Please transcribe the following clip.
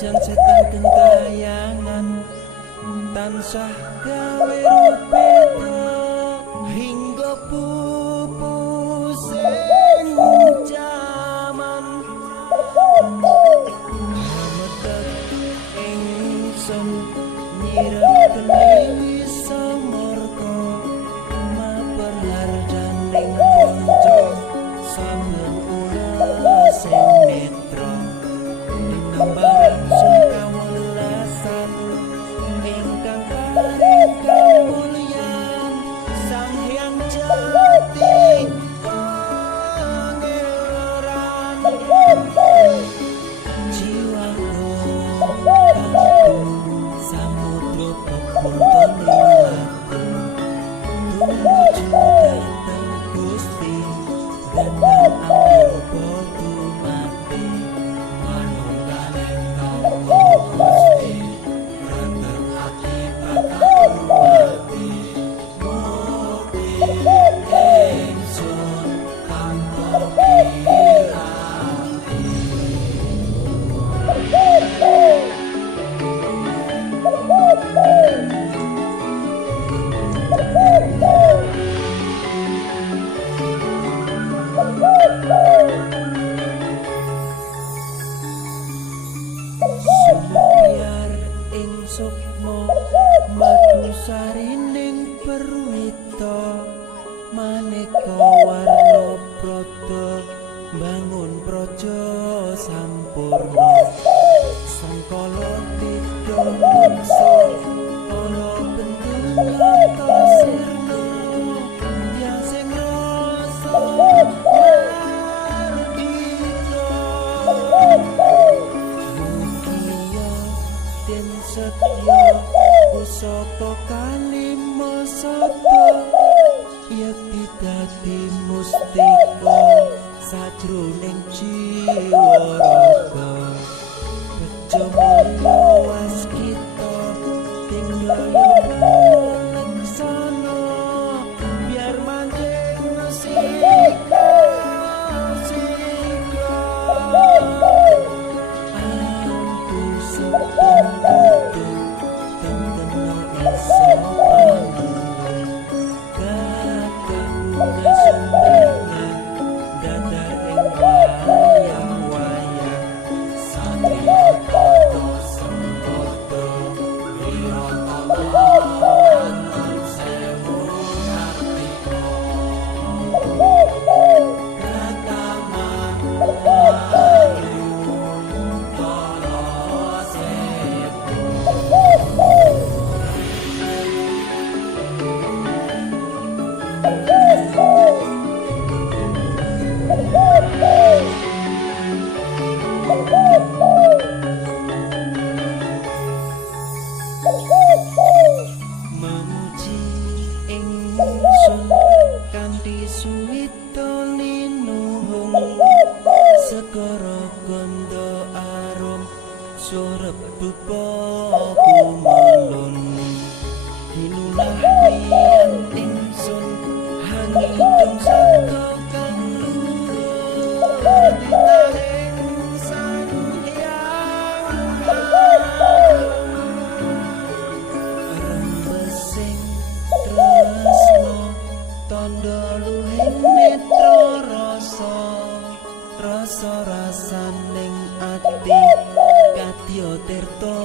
senajan setan gentayangan tansah gawe rupeta hingga pupusing jaman hametet ingsun nyiraken dewi samorko maperharjaning konco saben kula sing netra dinambaran sekawelasan ingkang paring kamulyan sang hyang jati pangeran jiwaku samudra pepundhon laku tumuju dhateng Gusti dengan ambil bodu mati manunggaling nopo Gusti rendah akibat aku mati mugi ingsun tanpa piranti Sumayar ing sukma madu sarining perwita maneka warna prada bangun praja sampurna sangkala tidha mungsa ana bendulata sirna yang sing rasa den setya pusaka kalima sapa yekti dadi mustika sajroning jiwa raga bejo menawas kita tinggal laksana biar manjing sika memuji ingsun kanthi suwita linuhung segara ganda arum surep dupa kumulun hinulah mian ingsun hangidung saka kang luhur ditaring sang hyang rembesing tresno tandha luhing netra rasa rasaning ati kadya tirta